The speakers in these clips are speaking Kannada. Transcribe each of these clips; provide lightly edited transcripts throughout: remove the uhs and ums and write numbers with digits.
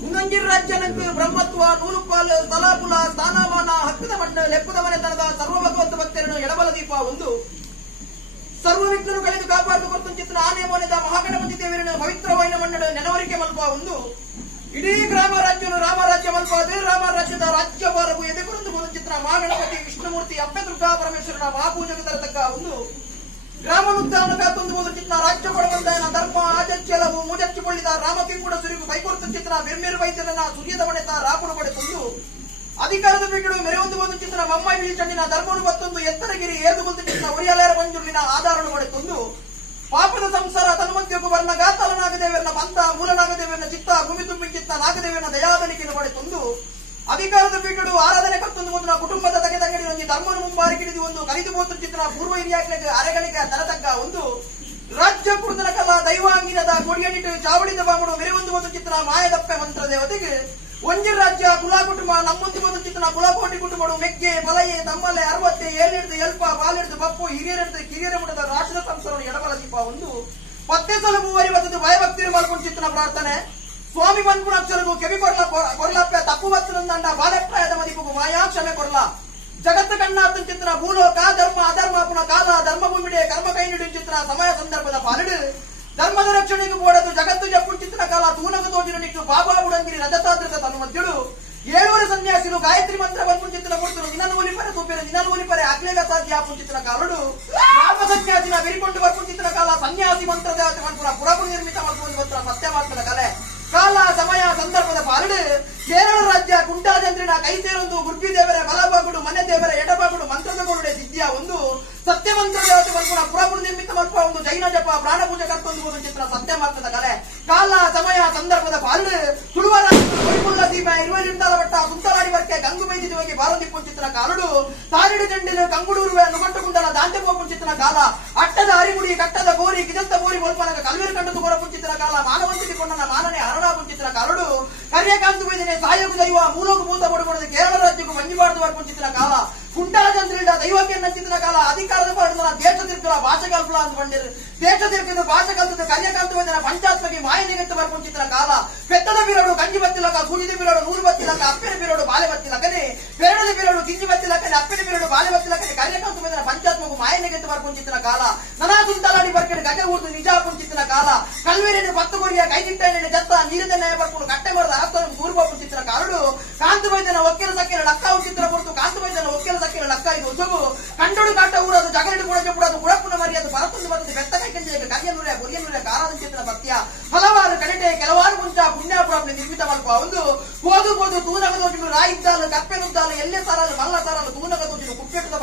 ಮುಂಗಂಜಿರ್ ರಾಜ್ಯನಕ್ಕೆ ಬ್ರಹ್ಮತ್ವ ನೂಲುಪಾಲು ತಲಾಪುಲ ಸ್ಥಾನಮಾನ ಹಕ್ಕದ ಮಣ್ಣ ಲೆಪ್ಪದ ಮನೆತನದ ಸರ್ವಭಗವಂತ ಭಕ್ತರನ್ನು ಎಡಬಲ ದೀಪ ಒಂದು ಸರ್ವ ವಿಘ್ನರು ಕಳೆದು ಕಾಪಾಡು ಕೊರ್ತಂಚಿತ್ರ ಆನೆ ಮೋನೆದ ಮಹಾಗಣಪತಿ ದೇವರನ್ನು ಪವಿತ್ರವಾಯಿನ ಮಣ್ಣು ನೆನವರಿಕೆ ಮಲ್ಪ ಒಂದು ಇಡೀ ಗ್ರಾಮ ರಾಜ್ಯನು ರಾಮರಾಜ್ಯ ಮಲ್ಪ ಅದೇ ರಾಮರಾಜ್ಯದ ರಾಜ್ಯಭಾರವು ಎದೆಗುರುತು ಒಂದು ಚಿತ್ರ ಮಹಾಗಣಪತಿ ವಿಷ್ಣುಮೂರ್ತಿ ಅಪ್ಪೆ ದುರ್ಗಾ ಪರಮೇಶ್ವರನ ಮಹಾಪೂಜೆಗೆ ತರತಕ್ಕ ಒಂದು ಗ್ರಾಮನುದ್ಧಾನ ಕಾತೊಂದು ಒಂದು ಚಿತ್ರ ರಾಜ್ಯ ಕೊಡಬಂದಾಯನ ಧರ್ಮ ಆಚರ್ಚಲವು ಮುಜಚ್ಚಿಕೊಳ್ಳಿದ ರಾಮಕಿಂಗುಡ ಸುರಿಗು ಕೈಕೊಡುತ್ತ ಚಿತ್ರ ಬೆರ್ಮೇರು ವೈದ್ಯರನ್ನ ಸುರಿಯದ ಮನೆತ ರಾಪುಡು ಪಡೆತೊಂದು ಅಧಿಕಾರದ ಬಿಟ್ಟು ಮೆರೆಯೊಂದು ಒಂದು ಚಿತ್ರ ಮಮ್ಮೈ ಬೀಳ್ಚಂಡಿನ ಧರ್ಮನು ಮತ್ತೊಂದು ಎತ್ತರಗಿರಿ ಏದುಗುಂದು ಚಿತ್ರ ಒರಿಯಲೇರ ಬಂಜುರ್ಲಿನ ಆಧಾರನು ಪಡೆತೊಂದು ಪಾಪದ ಸಂಸಾರ ತನ್ಮಧ್ಯಕ್ಕೂ ವರ್ಣ ಗಾತಲನಾಗದೇವರನ್ನ ಬಂತ ಮೂಲನಾಗದೇವರನ್ನ ಚಿತ್ತ ಭೂಮಿ ತುಂಬಿ ಚಿತ್ತ ನಾಗದೇವರನ್ನ ದಯಾದನಿಕೆಯನ್ನು ಪಡೆತೊಂದು ಅಧಿಕಾರದ ಪೀಠಡು ಆರಾಧನೆ ಕರ್ತೊಂದು ಮೊದಲ ಕುಟುಂಬದ ತಗೆದಂಗಡಿ ಒಂದು ಧರ್ಮವನ್ನು ಮುಂಬಾರಿಕಿಡಿದು ಒಂದು ಕಲಿದು ಬೋತು ಚಿತ್ರ ಪೂರ್ವ ಹಿರಿಯಾಗ್ಲಿಗೆ ಅರೆಗಳಿಗೆ ತರತಕ್ಕ ಒಂದು ರಾಜ್ಯ ಕುರುದನ ಕಲಾ ದೈವಾಂಗಿನದ ಕೊಡಿಯನಿಟ್ಟು ಚಾವಡಿದ ಬಾಮುಡು ಮೆರೆಯೊಂದು ಒಂದು ಚಿತ್ರ ಮಾಯದಪ್ಪೆ ಮಂತ್ರ ದೇವತೆಗೆ ಒಂಜಿ ರಾಜ್ಯ ಕುಲ ಕುಟುಂಬ ನಮ್ಮೊಂದು ಒಂದು ಚಿತ್ರ ಕುಲಕೋಟಿ ಕುಟುಂಬಡು ಮೆಗ್ಗೆ ಬಲಯೆ ತಮ್ಮಲೆ 67 ಎಲ್ಪ ಬಾಲಿಡ್ದು ಬಪ್ಪು ಹಿರಿಯರಿಡ್ದು ಕಿರಿಯರ ಮುಟದ ರಾಷ್ಟ್ರದ ಸಂಸಾರ ಎಡಬಲ ದೀಪ ಒಂದು ಪತ್ತೆ ಸಲ ಮೂವರಿ ಬದ್ದು ಭಯಭಕ್ತಿರು ಮಲ್ಕೊಂಡು ಚಿತ್ರ ಪ್ರಾರ್ಥನೆ ಸ್ವಾಮಿ ಮನ್ಪುರ ಅಕ್ಷರಗೂ ಕೆವಿ ಕೊರ್ಲಪ್ಪೆ ತಪ್ಪು ವಚ್ಚನಂದಂಡ ಬಾಲಪ್ರಾಯದ ಮದಿಪು ಮಾಯಾ ಕ್ಷಮೆ ಕೊರ್ಲ ಜಗತ್ತು ಕಣ್ಣಾತನ ಚಿತ್ರ ಭೂಲೋಕ ಧರ್ಮ ಅಧರ್ಮ ಪುನಃ ಕಾಲ ಧರ್ಮ ಭೂಮಿಡೆ ಕರ್ಮ ಕೈ ನೀಡಿದ ಚಿತ್ರ ಸಮಯ ಸಂದರ್ಭದ ಪಾಲಡು ಧರ್ಮದ ರಕ್ಷಣೆಗೆ ಬೋಡದು ಜಗತ್ತು ಜಪ್ಪು ಚಿತ್ರ ಕಾಲ ತೂನಗ ತೋಜಿನ ನಿಟ್ಟು ಬಾಬಾ ಉಡಂಗಿರಿ ರಜತಾದ್ರತ ತನ್ನ ಮಧ್ಯಡು 7 ಸನ್ಯಾಸಿಗಳು ಗಾಯತ್ರಿ ಮಂತ್ರ ಬಂದು ಚಿತ್ರ ಕೊಡ್ತರು ನಿನ್ನನ್ನು ಒಲಿಪರೆ ತುಪ್ಪಿರ ನಿನ್ನನ್ನು ಒಲಿಪರೆ ಆಗ್ಲೇಗ ಸಾಧ್ಯ ಆಪು ಚಿತ್ರ ಕಾಲಡು ರಾಮ ಸನ್ಯಾಸಿನ ಬೆರಿಕೊಂಡು ಬರ್ಪು ಚಿತ್ರ ಕಾಲ ಸನ್ಯಾಸಿ ಮಂತ್ರದ ಪುರಾಪುರ ನಿರ್ಮಿತ ಮಂತ್ರ ಸತ್ಯವಾಗ್ತದ ಕಲೆ ಕಾಲ ಸಮಯ ಸಂದರ್ಭದ ಪಾಲಡು ಕೇರಳ ರಾಜ್ಯ ಕುಂಟಾಜಂದ್ರಿನ ಕೈ ಸೇರೊಂದು ಗುರ್ಬಿ ದೇವರ ಬಲಬಾಗುಡು ಮನೆ ದೇವರ ಎಡಬಾಗುಡು ಮಂತ್ರದ ಗೋಳುಡೆ ಸಿದ್ಧಿಯ ಒಂದು ಸತ್ಯ ಮಂತ್ರ ದೇವತೆ ಮಲ್ಪುಣ ಪುರಾಪುರ ನಿರ್ಮಿತ ಮಲ್ಪ ಒಂದು ಜೈನ ಜಪ ಪ್ರಾಣ ಪೂಜೆ ಕರ್ತೊಂದು ಒಂದು ಚಿತ್ರ ಸತ್ಯ ಮಾರ್ಗದ ಕಲೆ ಕಾಲ ಸಮಯ ಸಂದರ್ಭದ ಪಾಲಡು ತುಳುವ ರಾಜ್ಯ ದೀಪ 20 ಬಟ್ಟ ಸುಂತಲಾಡಿ ವರ್ಕೆ ಗಂಗು ಬೈದಿದ ಹೋಗಿ ಬಾರದಿಪ್ಪು ಚಿತ್ರ ಕಾಲುಡು ತಾರಿಡು ಜಂಡಿಲು ಕಂಗುಡೂರುವೆ ನುಗಟ್ಟುಗುಂಡಲ ದಾಂತೆ ಪೋಪು ಚಿತ್ರ ಕಾಲ ಅಟ್ಟದ ಅರಿಗುಡಿ ಕಟ್ಟದ ಗೋರಿ ಕಿದಂತ ಬೋರಿ ಮಲ್ಪನಗ ಕಲ್ವೇರು ಕಂಡದು ಗೋರಪು ಚಿತ್ರ ಕಾಲ ಮಾನವಂತಿಸಿ ಕೊಂಡನ ಮಾನನೆ ಹರಣಾಪು ಚಿತ್ರ ಕಾಲುಡು ಕರ್ಯಕಾಂತು ಬೈದಿನೆ ಸಾಯೋಗು ದೈವ ಮೂಲೋಗು ಮೂತ ಬಡುಬಡದು ಕೇರಳ ರಾಜ್ಯಕ್ಕೂ ಮಂಜಿಬಾರ್ದು ವರ್ಪು ಚಿತ್ರ ಕಾಲ ಕುಂಟಾಜಂತ್ರಿಡ ದೈವಕ್ಕೆ ಚಿತ್ರ ಕಾಲ ಅಧಿಕಾರದ ಪಾಡಿನ ದೇಶ ತಿರ್ಕಲ ಭಾಷೆ ಕಲ್ಪಲ ಅಂತ ಬಂದಿರು ದೇಶ ತಿರ್ಕಿದ ಭಾಷೆ ಕಲ್ತದ ಕನ್ಯಾಕಾಂತ ಬಂದಿನ ಪಂಚಾತ್ಮಕ್ಕೆ ಮಾಯ ನಿಗತ್ತು ಬರ್ಕೊಂಡು ಚಿತ್ರ ಕಾಲ ಪೆತ್ತದ ಬೀರೋಡು ಕಂಜಿ ಬತ್ತಿಲಕ ಸೂಜಿದ ಬೀರೋಡು ನೂರು ಬತ್ತಿಲಕ ಅಪ್ಪಿನ ಬೀರೋಡು ಬಾಲೆ ಬತ್ತಿಲಕನೆ ಪೇರಳದ ಬೀರೋಡು ಕಿಂಜಿ ಬತ್ತಿಲಕನೆ ಅಪ್ಪಿನ ಬೀರೋಡು ಬಾಲೆ ಬತ್ತಿಲಕನೆ ಕನ್ಯಾಕಾಂತ ಬಂದಿನ ಪಂಚಾತ್ಮಕ್ಕೆ ಮಾಯ ನಿಗತ್ತು ಬರ್ಕೊಂಡು ಚಿತ್ರ ಕಾಲ ನನಾ ಸುಂತಲಾಡಿ ಬರ್ಕಡೆ ಗಗೆ ಊರ್ದು ನಿಜ ಹಾಕೊಂಡು ಚಿತ್ರ ಕಾಲ ಕಲ್ವೇರಿನ ಪತ್ತುಗುರಿಯ ಕೈಗಿಟ್ಟ ಜತ್ತ ನೀರಿನ ನ್ಯಾಯ ಬರ್ಕೊಂಡು ಕಟ್ಟೆ ಮಾಡಿದ ಆಸ್ತನ ಮೂರು ಚಿತ್ರ ಕಾಲುಡು ಕಾಂತು ಬೈದನ ಒಕ್ಕೆಲ ಸಕ್ಕೆಲ ಲಕ್ಕ ಚಿತ್ರ ಕೊಡ್ತು ಕಾಂತು ಬೈದನ ಒಕ್ಕೆಲ ಸಕ್ಕೆಲ ಲಕ್ಕ ಇದು ಹೊಸಗು ಕಂಡೋಡು ಕಾಟ ಊರದು ಜಗಲಿಡು ಗುಣಕ್ಕೆ ಬಿಡೋದು ಗುಳಪುನ ಮರಿಯದು ಬರತೊಂದು ಬರ್ತದೆ ಬೆತ್ತ ಕೈಕಂಜೆ ಕರಿಯನುರೆ ಬೊರಿಯನುರೆ ಕಾರಾದ ಚಿತ್ರ ಸತ್ಯ ಹಲವಾರು ಕಡೆಡೆ ಕೆಲವಾರು ಮುಂಚ ಪುಣ್ಯಾಪುರಾಪಣೆ ನಿರ್ಮಿತ ಮಲ್ಪ ಒಂದು ಹೋದು ತೂನಗ ತೋಜಿನು ರಾಯಿದ್ದಾಲು ಕಪ್ಪೆನುದ್ದಾಲು ಎಲ್ಲೇ ಸಾರಲು ಮಲ್ಲ ಸಾರಲು ತೂನಗ ತೋಜಿನು ಕುಪ್ಪೆಟ್ಟದ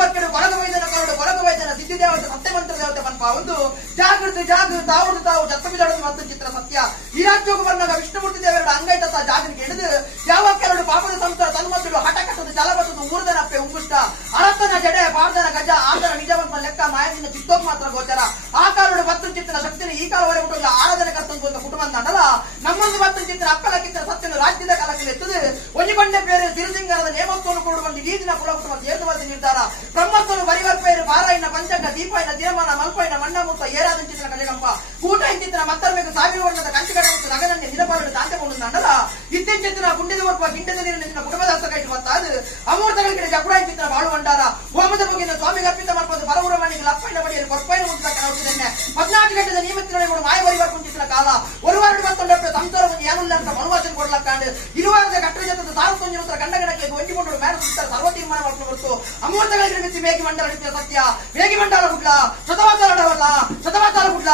ಬರ್ಕೆಡು ಕೊರಗ ವೈದ್ಯನ ಕರಡು ಕೊರಗ ವೈದ್ಯನ ಸಿದ್ಧಿ ದೇವತೆ ಸತ್ಯಮಂತ್ರ ದೇವತೆ ಮಲ್ಪ ಒಂದು ಜಾಗೃತಿ ತಾವು ಜತ್ತಮಿದಳದು ಮತ್ತು ಚಿತ್ರ ಸತ್ಯ ಈ ರಾಜ್ಯಕ್ಕೆ ಬಂದಾಗ ವಿಷ್ಣುಮೂರ್ತಿ ದೇವರ ಅಂಗೈತ ಜಾಗರಿಗೆ ಹಿಡಿದು ಯಾವ ಕೆಲವು ಪಾಪದ ಸಂಸಾರ ತನ್ಮತ್ತಲು ಹಠ ಕಟ್ಟದು ಜಲಬತ್ತದು ಮೂರ್ಧನಪ್ಪೆ ಉಂಗುಷ್ಟ ಅರತನ ಜಡೆ ಪಾರ್ಧನ ಗಜ ಆದರ ನಿಜವಂತ ಲೆಕ್ಕ ಮಾಯದಿಂದ ಚಿತ್ತೋಕ್ ಮಾತ್ರ ಗೋಚರ ಆ ಕಾಲುಡು ಬತ್ತು ಚಿತ್ರ ಶಕ್ತಿನ ಈ ಕಾಲವರೆಗೆ ಬಿಟ್ಟು ಆರಾಧನೆ ಕರ್ತಂದು ಕುಟುಂಬ ಅಂದಲ್ಲ ನಮ್ಮೊಂದು ಬತ್ತು ಚಿತ್ರ ಅಕ್ಕಲ ಕಿತ್ರ ಸತ್ಯನು ರಾಜ್ಯದ ಕಾಲಕ್ಕೆ ಎತ್ತದು ಒಂದು ಬಂಡೆ ಬೇರೆ ತಿರುಸಿಂಗಾರದ ನೇಮತ್ವವನ್ನು ಕೊಡು ಬಂದು ಈ ದಿನ ಕುಲಕುಟುಂಬ ಸೇತುವಲ್ಲಿ ನಿರ್ಧಾರ ಬ್ರಹ್ಮತ್ವನು ಬರಿವರ್ಪೇರು ಪಾರಾಯಣ ಪಂಚಂಗ ದೀಪಾಯನ ದಿನಮಾನ ಮಲ್ಪೈನ ಮಣ್ಣಮುತ್ತ ಏರಾದ ಚಿತ್ರ ಕಲೆಗಂಪ ಕೂಟ ಚಿತ್ರ ಮತ್ತರ್ಬೇಕು ಸಾವಿರ ವರ್ಣದ ಕಂಚಿಗಡ ಮತ್ತು ನಗನನ್ನೇ ನಿರಪಾಲನೆ ದಾಂತೆಕೊಂಡು ಅಂದಲ್ಲ ಇತ್ತೀಚಿನ ಗುಂಡಿದ ವರ್ಪ ಗಿಂಡದ ನೀರಿನ ಕುಟುಂಬದ ಹಸ್ತಕೈಟು ಮತ್ತಾದು ಅಮೂರ್ತಗಳ ಕಡೆ ಜಪುಡಾಯ ಚಿತ್ರ ಬಾಳುವಂಡಾರ ಹೋಮದ ಬಗೆಯ ಸ್ವಾಮಿಗೆ ಅರ್ಪಿತ ಮಾಡ್ಕೊಂಡು ಪರವೂರ ಮನೆಗೆ ಲಪ್ಪೈನ ಬಡಿಯಲ್ಲಿ ಕೊರಪೈನ ಮುಂತಾಕ ನೋಡಿದ್ದೇನೆ 14 ಗಂಟೆದ ನಿಯಮಿತ ಮಾಯಬರಿ ಬರ್ಕೊಂಡು ಚಿತ್ರ ಕಾಲ ಒಂದು ವಾರ ಮತ್ತೊಂದು ಸಂಸಾರ ಒಂದು ಏನುಲ್ಲ ಅಂತ ಮನುವಾಸನ ಕೊಡ್ಲಕ್ಕಾಂಡು ಇರುವಾರದ ಕಟ್ಟಡ ಜೊತೆ 1900 ಗಂಡಗಣಕ್ಕೆ ಒಂಜಿಕೊಂಡು ಮೇಲೆ ಸುತ್ತರ ಸರ್ವ ತೀರ್ಮಾನ ಮಾಡ್ಕೊಂಡು ಬರ್ತು ಅಮೂರ್ತಗಳಿಗೆ ಮಿತಿ ಮೇಗಿ ಮಂಡಲ ಚಿತ್ರ ಸತ್ಯ ವೇಗಿ ಮಂಡಲ ಗುಡ್ಲ ಶತವಾಚಾಲ ಗುಡ್ಲ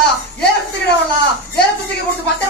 ಏರ ಸುತ್ತಿಗಿಡವಲ್ಲ ಏರ ಸುತ್ತಿಗೆ ಕೊಟ್ಟು ಮತ್ತೆ